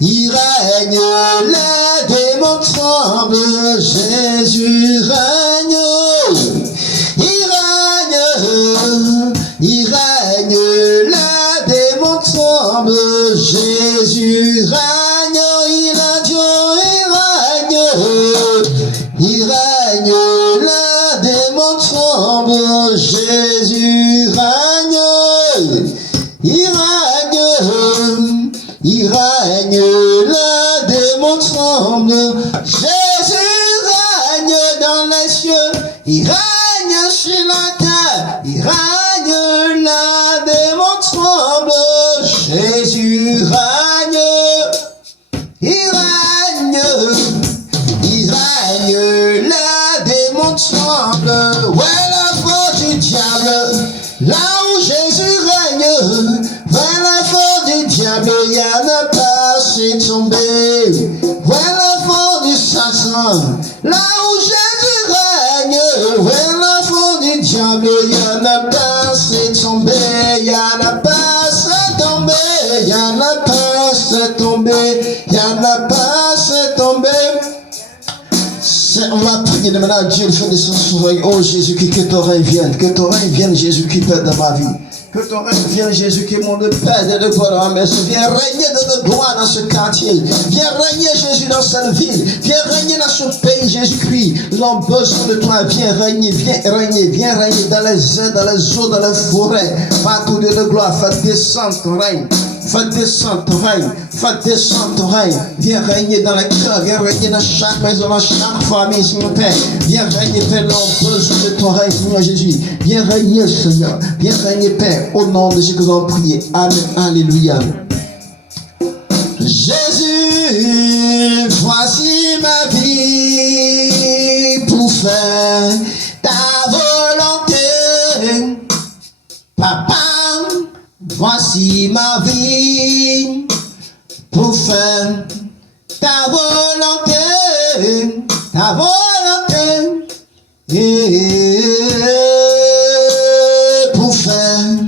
il règne, les démons tremblent, Jésus règne, il règne, les démons tremblent, Jésus règne, il règne, les démons tremblent, Jésus règne, il règne, les démons tremblent, Jésus règne dans les cieux, il règne sur la terre, il règne, les démons tremblent, Jésus règne, il règne, les démons tremblent, ouais la force du diable, là où Jésus règne, ouais la force du diable, il y en a pas, c'est tombé, ouais la force du Satan, là où Jésus règne, ouais la force du diable, il y en a pas, c'est tombé, il y en a pas, c'est tombé, il y en a pas, c'est tombé, il y en a pas, c'est tombé. On va prier de maintenant, Dieu, le fait de son sourire. Oh Jésus-Christ, que ton règne vienne, Jésus-Christ, Père, dans ma vie. Que ton règne vienne, Jésus-Christ, mon Père, de gloire dans ma maison. Viens régner de gloire dans ce quartier. Viens régner, Jésus, dans cette ville. Viens régner dans ce pays, Jésus-Christ. Nous avons besoin de toi. Viens régner dans les airs, dans les eaux, dans les forêts. Partout de gloire, fais descendre ton règne. Fais descendre ton règne, viens régner dans les cœurs, viens régner dans chaque maison, dans chaque famille, Seigneur Père. Viens régner, Père, nous avons besoin de ton règne, Seigneur Jésus. Viens régner, Seigneur, viens régner, Père, au nom de Jésus que nous avons prié. Amen, alléluia. Jésus, voici ma vie pour faire ta volonté, Papa. Voici ma vie pour faire ta volonté, pour faire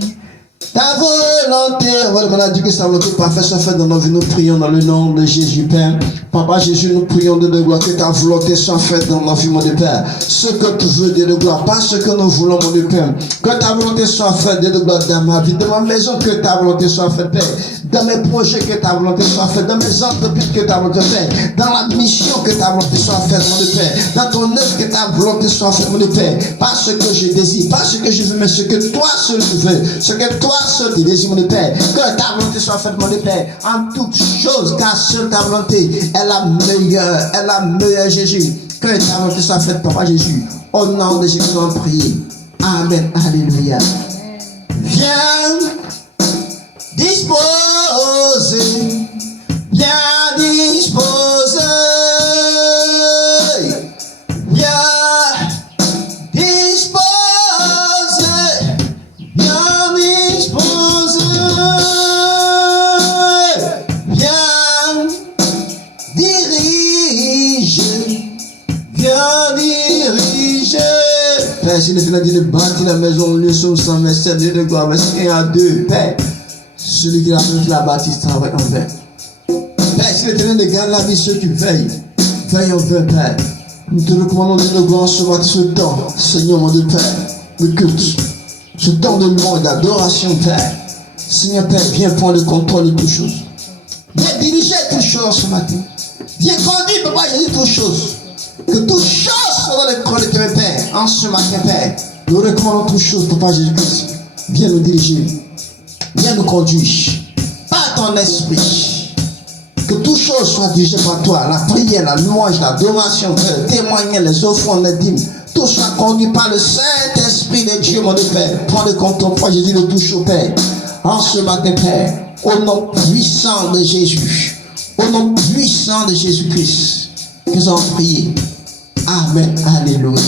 ta volonté. Voilà, Dieu que sa volonté parfaite soit faite dans nos vies. Nous prions dans le nom de Jésus, Père. Papa Jésus, nous prions de gloire, que ta volonté soit faite dans nos vies, mon Dieu Père. Ce que tu veux, Dieu de gloire, pas ce que nous voulons, mon Dieu Père. Que ta volonté soit faite, Dieu de gloire, dans ma vie, dans ma maison, que ta volonté soit faite, Père. Dans mes projets, que ta volonté soit faite. Dans mes entreprises, que ta volonté soit faite. Dans la mission, que ta volonté soit faite, mon Dieu Père. Dans ton œuvre, que ta volonté soit faite, mon Dieu Père. Pas ce que je désire, pas ce que je veux, mais ce que toi seul tu veux. Ce que toi seul tu désires, mon Dieu Père. Que ta volonté soit faite, mon Dieu Père. En toutes choses, car seule ta volonté est la meilleure, Jésus. Que ta volonté soit faite, Papa Jésus. Au nom de Jésus, nous allons prier. Amen. Alléluia. Viens disposer, viens disposer, viens disposer, viens disposer, viens diriger, viens diriger. Père, si nous venons de bâtir la maison, nous sommes 127 de gloire, verset 1 à 2, Père. Celui qui a fait la bâtisse travaille en vain. Père, si l'Éternel de garde la vie, ceux qui veillent, veillent en vain, Père. Nous te recommandons de nous gloire ce matin, ce temps, Seigneur mon Dieu, Père, de culte, ce temps de louange, d'adoration, Père. Seigneur Père, viens prendre le contrôle de toutes choses. Viens diriger toutes choses ce matin. Viens conduire, Papa Jésus, toutes choses. Que toutes choses soient dans le corps de ton Père. En ce matin, Père, nous recommandons toutes choses, Papa Jésus-Christ. Viens nous diriger. Viens nous conduire par ton esprit. Que toutes choses soient dirigées par toi. La prière, la louange, l'adoration, le témoignage, les offrandes, les dîmes. Tout soit conduit par le Saint-Esprit de Dieu, mon Dieu Père. Prends le contrôle, Papa Jésus, le touche au Père. En ce matin, Père, au nom puissant de Jésus, au nom puissant de Jésus-Christ, nous allons prier. Amen. Alléluia.